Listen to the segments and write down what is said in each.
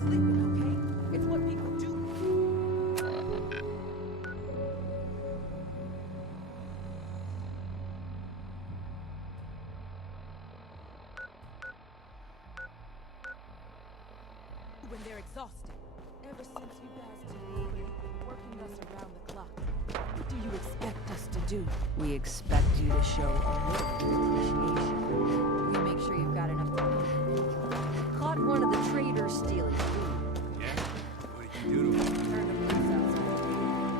sleeping, okay? It's what people do. When they're exhausted. Ever since you guys took over, you've been working us around the clock. What do you expect us to do? We expect you to show a little appreciation. We make sure you've got enough to... Caught one of the traders stealing food. Yeah? What did you do to him? Turned him loose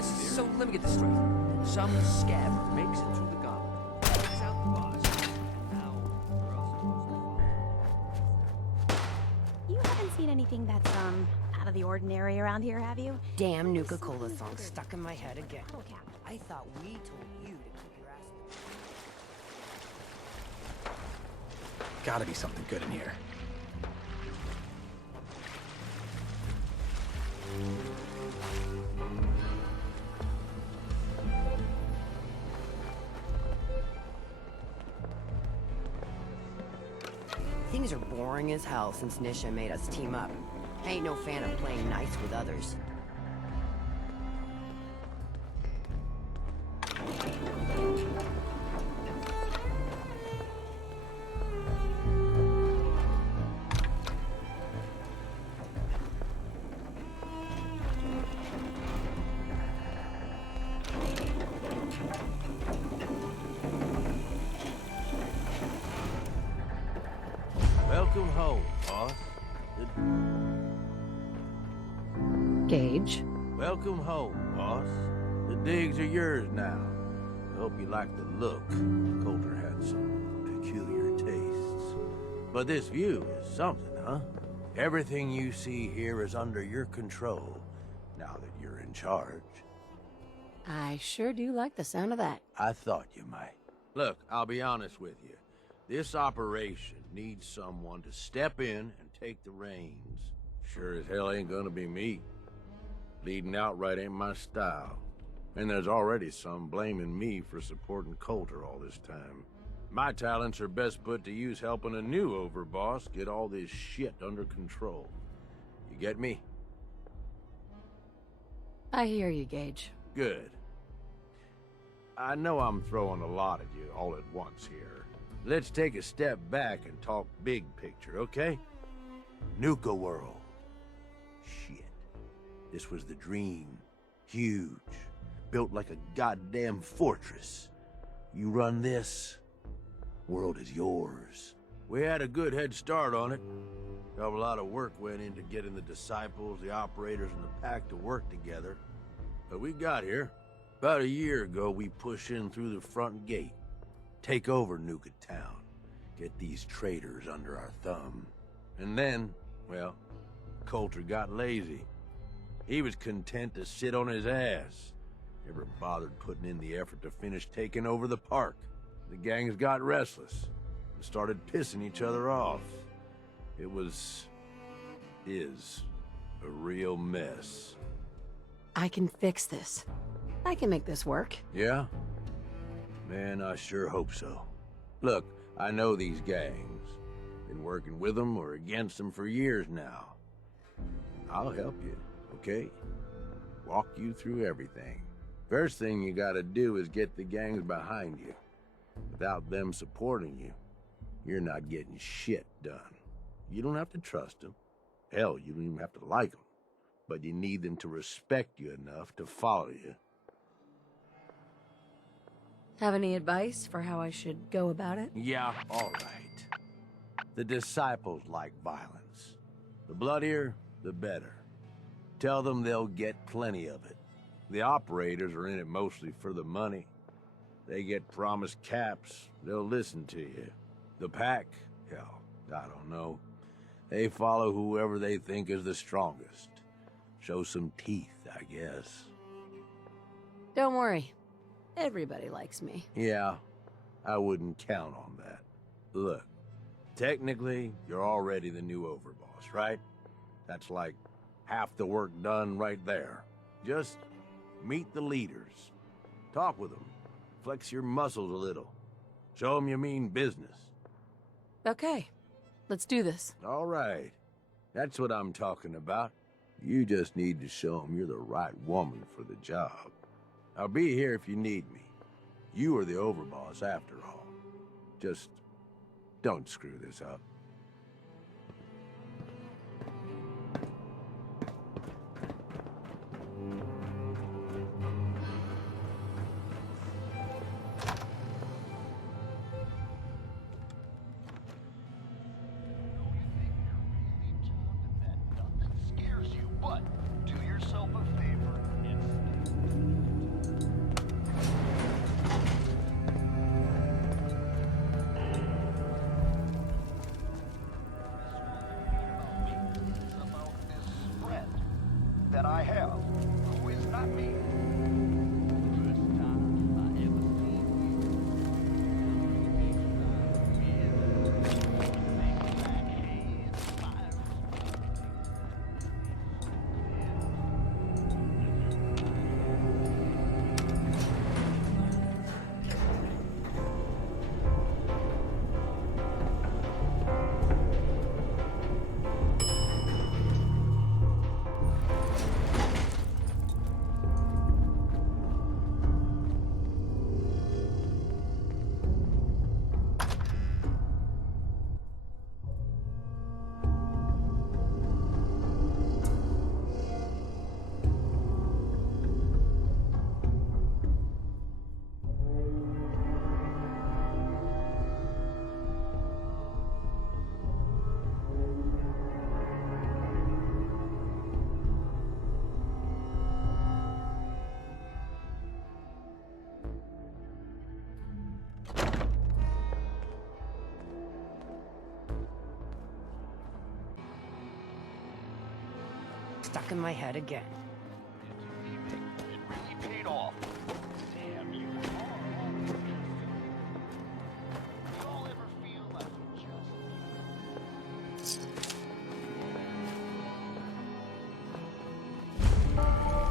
outside. So let me get this straight. Some scabber makes it through the gauntlet, takes out the boss, and now where else supposed to fall? You haven't seen anything that's, out of the ordinary around here, have you? Damn Nuka-Cola song stuck in my head again. Oh, Cap. I thought we told you to keep your ass... Gotta be something good in here. Things are boring as hell since Nisha made us team up. I ain't no fan of playing nice with others. Welcome home, boss. Gage. Welcome home, boss. The digs are yours now. I hope you like the look. Coulter had some peculiar tastes. But this view is something, huh? Everything you see here is under your control, now that you're in charge. I sure do like the sound of that. I thought you might. Look, I'll be honest with you. This operation needs someone to step in and take the reins. Sure as hell ain't gonna be me. Leading outright ain't my style. And there's already some blaming me for supporting Coulter all this time. My talents are best put to use helping a new overboss get all this shit under control. You get me? I hear you, Gage. Good. I know I'm throwing a lot at you all at once here. Let's take a step back and talk big picture, okay? Nuka World. Shit. This was the dream. Huge. Built like a goddamn fortress. You run this, world is yours. We had a good head start on it. A lot of work went into getting the disciples, the operators, and the pack to work together. But we got here. About a year ago, we pushed in through the front gate. Take over Nuka Town. Get these traders under our thumb. And then, well, Coulter got lazy. He was content to sit on his ass. Never bothered putting in the effort to finish taking over the park. The gangs got restless and started pissing each other off. It is a real mess. I can fix this. I can make this work. Yeah? Man, I sure hope so. Look, I know these gangs. Been working with them or against them for years now. I'll help you, okay? Walk you through everything. First thing you gotta do is get the gangs behind you. Without them supporting you, you're not getting shit done. You don't have to trust them. Hell, you don't even have to like them. But you need them to respect you enough to follow you. Have any advice for how I should go about it? Yeah, all right. The disciples like violence. The bloodier, the better. Tell them they'll get plenty of it. The operators are in it mostly for the money. They get promised caps, they'll listen to you. The pack, hell, I don't know. They follow whoever they think is the strongest. Show some teeth, I guess. Don't worry. Everybody likes me. Yeah, I wouldn't count on that. Look, technically, you're already the new overboss, right? That's like half the work done right there. Just meet the leaders. Talk with them. Flex your muscles a little. Show them you mean business. Okay. Let's do this. All right. That's what I'm talking about. You just need to show them you're the right woman for the job. I'll be here if you need me. You are the overboss after all. Just don't screw this up. Scares you, but do yourself a favor and about this friend that I have, who is not me. First time I ever seen Stuck in my head again. It really paid off. Damn you. Y'all ever feel like you just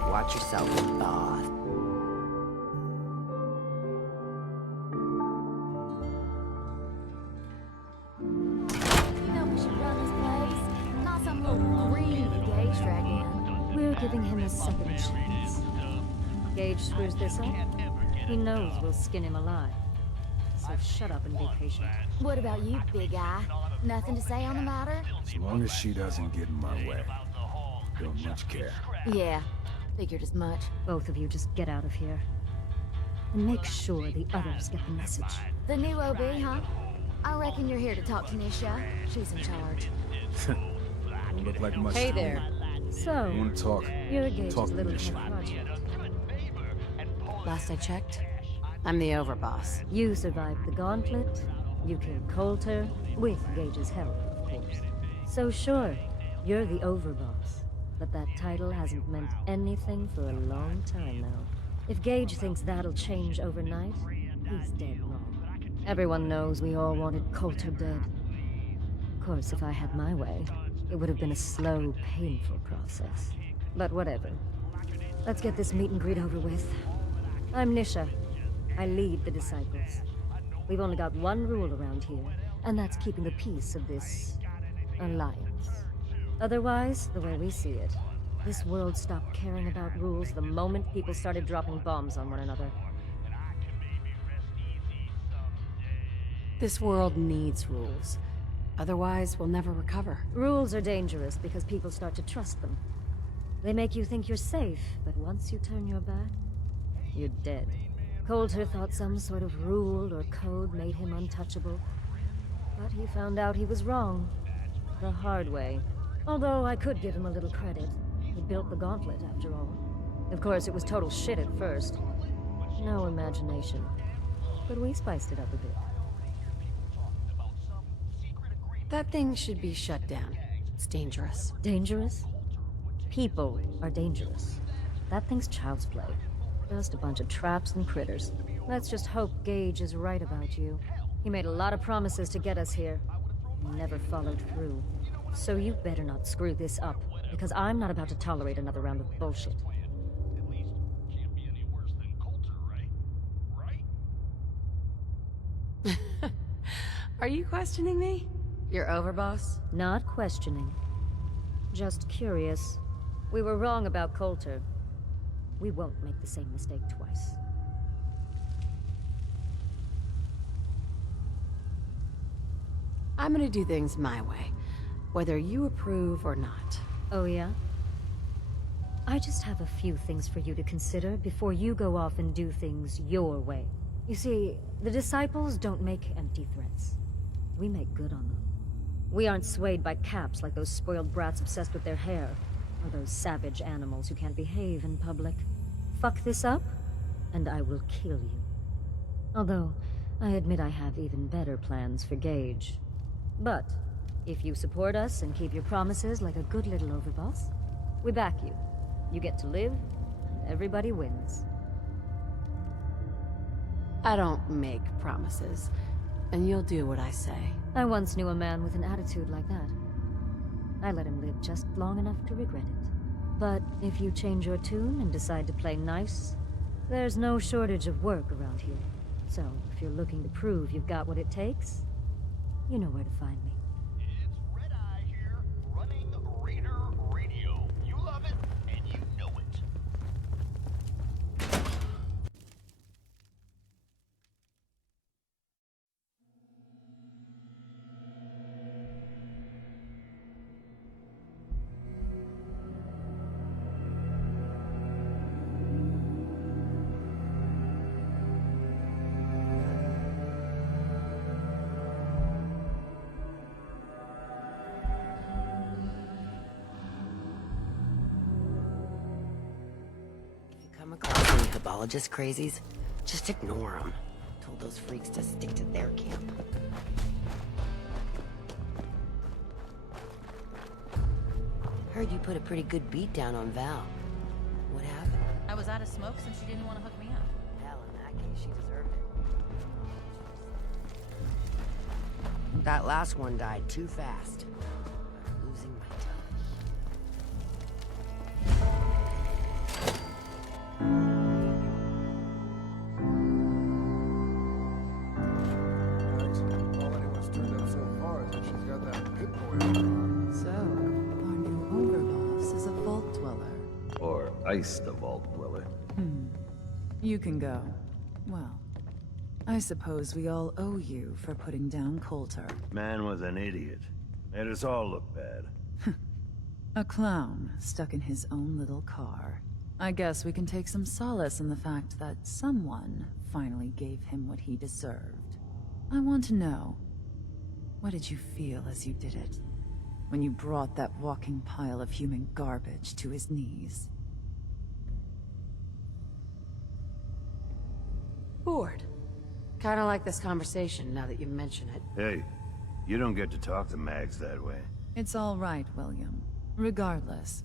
Watch yourself, boss. You know we should run this place. Not some little greedy Gage dragged in. We're giving him a second chance. Gage screws this up, he knows we'll skin him alive. So shut up and be patient. What about you, big guy? Nothing to say on the matter? As long as she doesn't get in my way. Don't much care. Yeah, figured as much. Both of you just get out of here. And make sure the others get the message. The new OB, huh? I reckon you're here to talk to Nisha. She's in charge. Don't look like much Hey to me. there. So, You want to talk? you're Gage's Talk to little Nisha. pet project. Last I checked, I'm the overboss. You survived the gauntlet, you killed Coulter, with Gage's help, of course. So sure, you're the overboss. But that title hasn't meant anything for a long time now. If Gage thinks that'll change overnight, he's dead wrong. Everyone knows we all wanted Coulter dead. Of course, if I had my way, it would have been a slow, painful process. But whatever. Let's get this meet and greet over with. I'm Nisha. I lead the Disciples. We've only got one rule around here, and that's keeping the peace of this alliance. Otherwise, the way we see it, this world stopped caring about rules the moment people started dropping bombs on one another. This world needs rules. Otherwise, we'll never recover. Rules are dangerous because people start to trust them. They make you think you're safe, but once you turn your back, you're dead. Coulter thought some sort of rule or code made him untouchable. But he found out he was wrong. The hard way. Although I could give him a little credit. He built the gauntlet, after all. Of course, it was total shit at first. No imagination. But we spiced it up a bit. That thing should be shut down. It's dangerous. Dangerous? People are dangerous. That thing's child's play. Just a bunch of traps and critters. Let's just hope Gage is right about you. He made a lot of promises to get us here. Never followed through. So you better not screw this up, because I'm not about to tolerate another round of bullshit. At least can't be any worse than Coulter, right? Right? Are you questioning me? You're overboss? Not questioning. Just curious. We were wrong about Coulter. We won't make the same mistake twice. I'm gonna do things my way, whether you approve or not. Oh yeah? I just have a few things for you to consider before you go off and do things your way. You see, the Disciples don't make empty threats. We make good on them. We aren't swayed by caps like those spoiled brats obsessed with their hair, or those savage animals who can't behave in public. Fuck this up, and I will kill you. Although, I admit I have even better plans for Gage. But, if you support us and keep your promises like a good little overboss, we back you. You get to live, and everybody wins. I don't make promises, and you'll do what I say. I once knew a man with an attitude like that. I let him live just long enough to regret it. But if you change your tune and decide to play nice, there's no shortage of work around here. So, if you're looking to prove you've got what it takes, you know where to find me. It's Red Eye here, running Raider Radio. You love it, and you know it. Come across any Hibologist crazies? Just ignore them. Told those freaks to stick to their camp. Heard you put a pretty good beat down on Val. What happened? I was out of smoke since she didn't want to hook me up. Hell, in that case, she deserved it. That last one died too fast. I'm losing my tongue. All anyone's turned up so far is that she's got that pit boy on her arm. So, our new overboss is a vault dweller. Or Ice the Vault Dweller. You can go. Well, I suppose we all owe you for putting down Coulter. Man was an idiot. Made us all look bad. A clown stuck in his own little car. I guess we can take some solace in the fact that someone finally gave him what he deserved. I want to know, what did you feel as you did it? When you brought that walking pile of human garbage to his knees? Bored. Kinda like this conversation now that you mention it. Hey, you don't get to talk to Mags that way. It's all right, William. Regardless,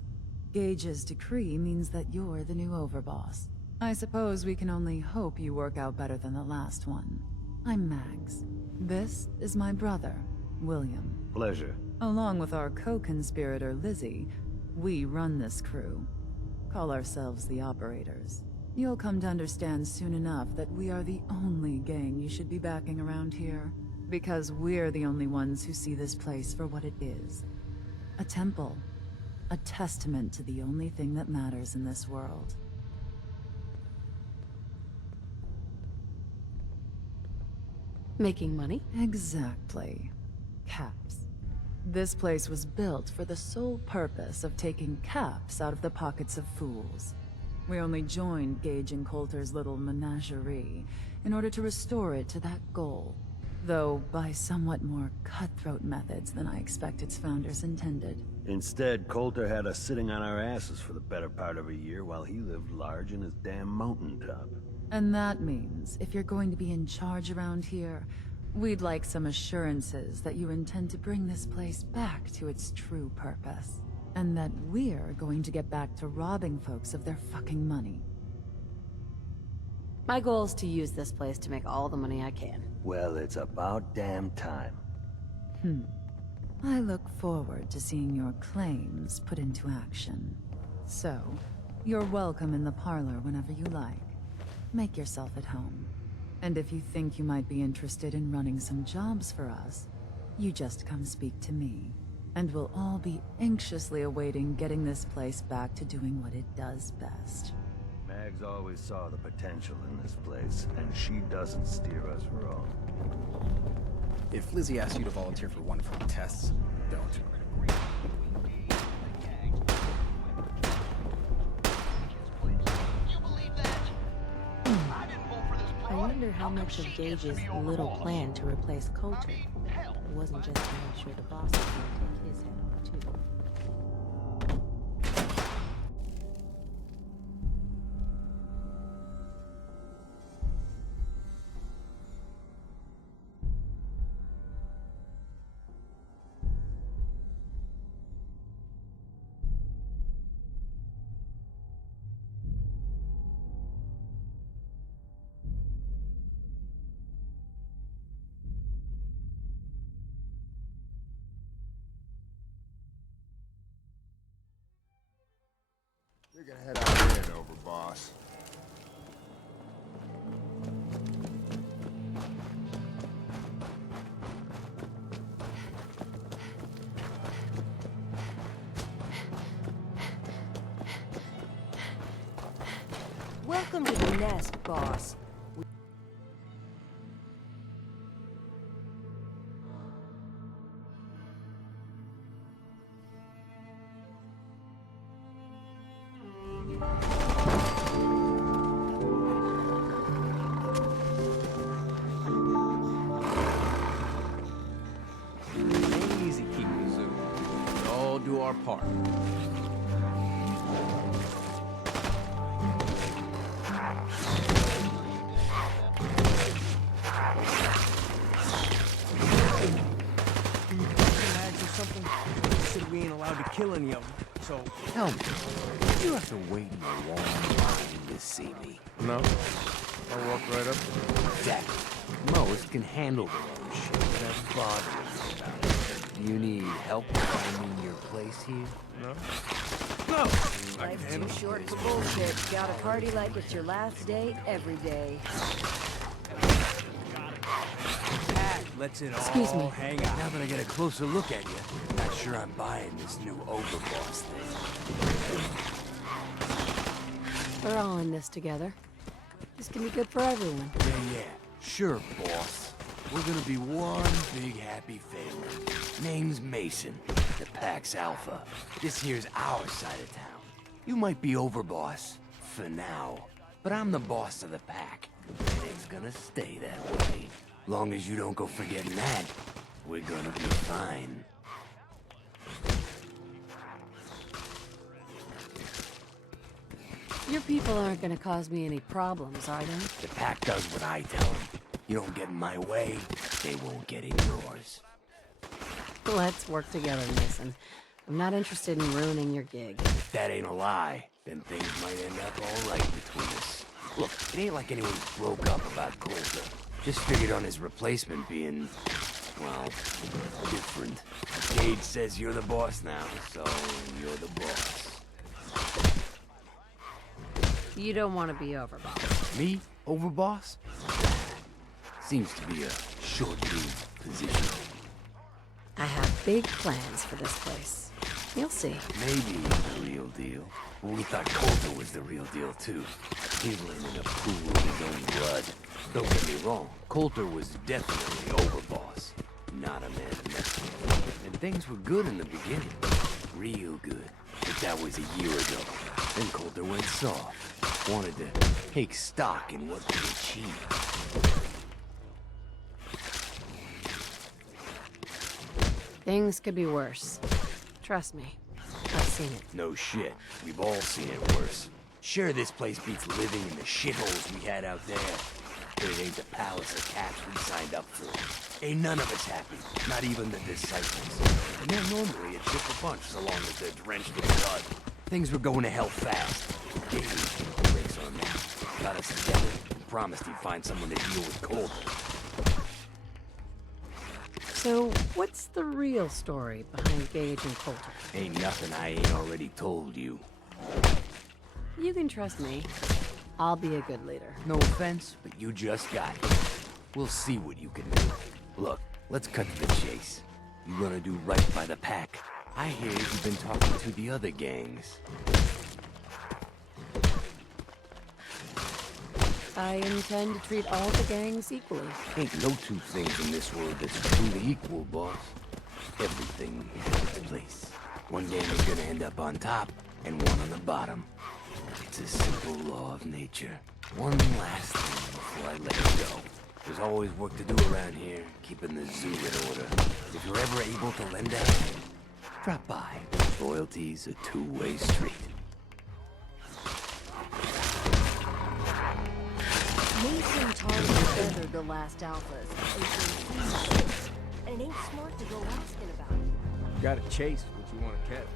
Gage's decree means that you're the new overboss. I suppose we can only hope you work out better than the last one. I'm Mags. This is my brother, William. Pleasure. Along with our co-conspirator, Lizzie, we run this crew. Call ourselves the Operators. You'll come to understand soon enough that we are the only gang you should be backing around here. Because we're the only ones who see this place for what it is. A temple. A testament to the only thing that matters in this world. Making money? Exactly. Caps. This place was built for the sole purpose of taking caps out of the pockets of fools. We only joined Gage and Coulter's little menagerie in order to restore it to that goal. Though by somewhat more cutthroat methods than I expect its founders intended. Instead, Coulter had us sitting on our asses for the better part of a year while he lived large in his damn mountaintop. And that means, if you're going to be in charge around here, we'd like some assurances that you intend to bring this place back to its true purpose. And that we're going to get back to robbing folks of their fucking money. My goal is to use this place to make all the money I can. Well, it's about damn time. I look forward to seeing your claims put into action. So, you're welcome in the parlor whenever you like. Make yourself at home. And if you think you might be interested in running some jobs for us, you just come speak to me. And we'll all be anxiously awaiting getting this place back to doing what it does best. Mags always saw the potential in this place, and she doesn't steer us wrong. If Lizzie asks you to volunteer for one of her tests, don't. I wonder how much of Gage's little plan to replace Coulter wasn't just to make sure the boss was going to take his head off, too. You're gonna head out here, overboss. Welcome to the nest, boss. Easy, Kizu. We all do our part. Something said we ain't allowed to kill any of them. So Tell me, did you have to wait in a long line to see me? No. I'll walk right up to you. Exactly. Most can handle their own shit without bothering you about it. Do you need help finding your place here? No? No! Life's too short for bullshit. Gotta party like it's your last day every day. that lets it Excuse all me. hang out. Now that I get a closer look at you, not sure I'm buying this new overboss thing. We're all in this together. This can be good for everyone. Yeah. Sure, boss. We're gonna be one big happy family. Name's Mason, the Pax Alpha. This here's our side of town. You might be overboss, for now, but I'm the boss of the pack. And it's gonna stay that way. Long as you don't go forgetting that, we're gonna be fine. Your people aren't gonna cause me any problems, are they? The pack does what I tell them. You don't get in my way, they won't get in yours. Let's work together, Mason. I'm not interested in ruining your gig. If that ain't a lie, then things might end up all right between us. Look, it ain't like anyone broke up about Coulter. Just figured on his replacement being, well, different. Gage says you're the boss now, so you're the boss. You don't want to be overboss. Me? Overboss? Seems to be a short-lived position. I have big plans for this place. You'll see. Maybe the real deal. Well, we thought Coulter was the real deal, too. Healing in a pool of his own blood. Don't get me wrong, Coulter was definitely overboss. Not a man to mess with. And things were good in the beginning. Real good. But that was a year ago. Then Coulter went soft. Wanted to take stock in what we achieved. Things could be worse. Trust me. I've seen it. No shit. We've all seen it worse. Sure, this place beats living in the shitholes we had out there. But it ain't the palace of cats we signed up for. Ain't none of us happy. Not even the disciples. And they're normally a chip a bunch so long as they're drenched in blood. Things were going to hell fast. Gage breaks on that. Got us together and promised he'd find someone to deal with Coulter. So, what's the real story behind Gage and Coulter? Ain't nothing I ain't already told you. You can trust me. I'll be a good leader. No offense, but you just got it. We'll see what you can do. Look, let's cut to the chase. You gonna do right by the pack. I hear you've been talking to the other gangs. I intend to treat all the gangs equally. Ain't no two things in this world that's truly equal, boss. Everything has its place. One gang is gonna end up on top, and one on the bottom. It's a simple law of nature. One last thing before I let you go. There's always work to do around here, keeping the zoo in order. If you're ever able to lend a hand, drop by. Loyalty's a two-way street. Mason Target feathered the last alphas. And it ain't smart to go asking about it. Gotta chase what you want to catch.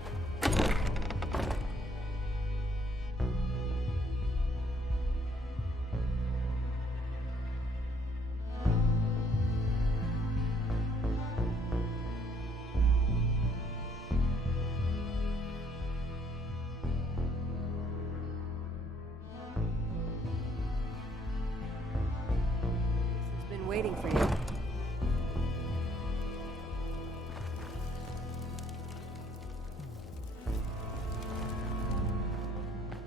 It's been waiting for you.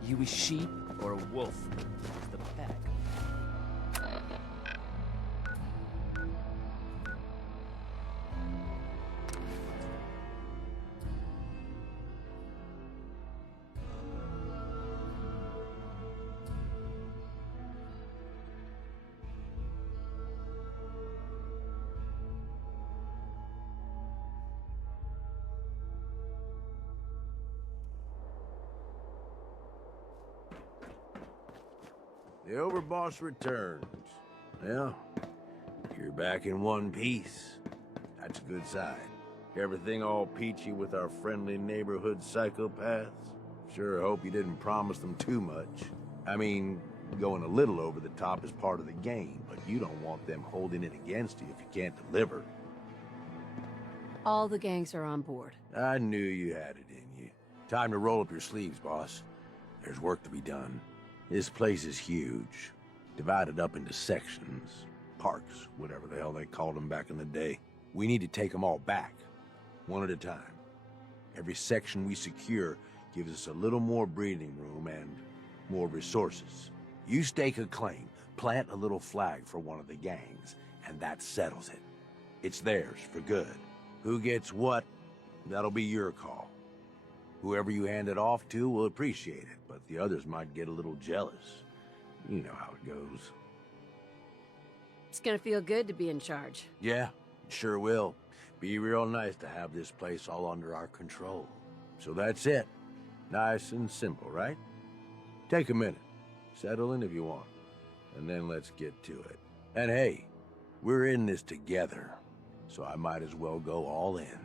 You a sheep or a wolf? It's the pack. The Overboss returns. Well, you're back in one piece. That's a good sign. Everything all peachy with our friendly neighborhood psychopaths? Sure hope you didn't promise them too much. I mean, going a little over the top is part of the game, but you don't want them holding it against you if you can't deliver. All the gangs are on board. I knew you had it in you. Time to roll up your sleeves, boss. There's work to be done. This place is huge, divided up into sections, parks, whatever the hell they called them back in the day. We need to take them all back, one at a time. Every section we secure gives us a little more breathing room and more resources. You stake a claim, plant a little flag for one of the gangs, and that settles it. It's theirs for good. Who gets what, that'll be your call. Whoever you hand it off to will appreciate it, but the others might get a little jealous. You know how it goes. It's gonna feel good to be in charge. Yeah, sure will. Be real nice to have this place all under our control. So that's it. Nice and simple, right? Take a minute. Settle in if you want. And then let's get to it. And hey, we're in this together, so I might as well go all in.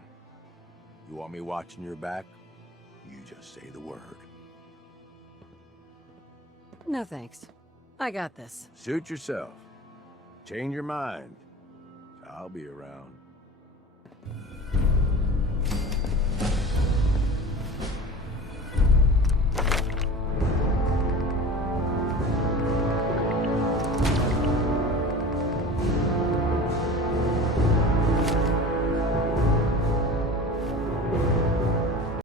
You want me watching your back? You just say the word. No thanks. I got this. Suit yourself. Change your mind. I'll be around.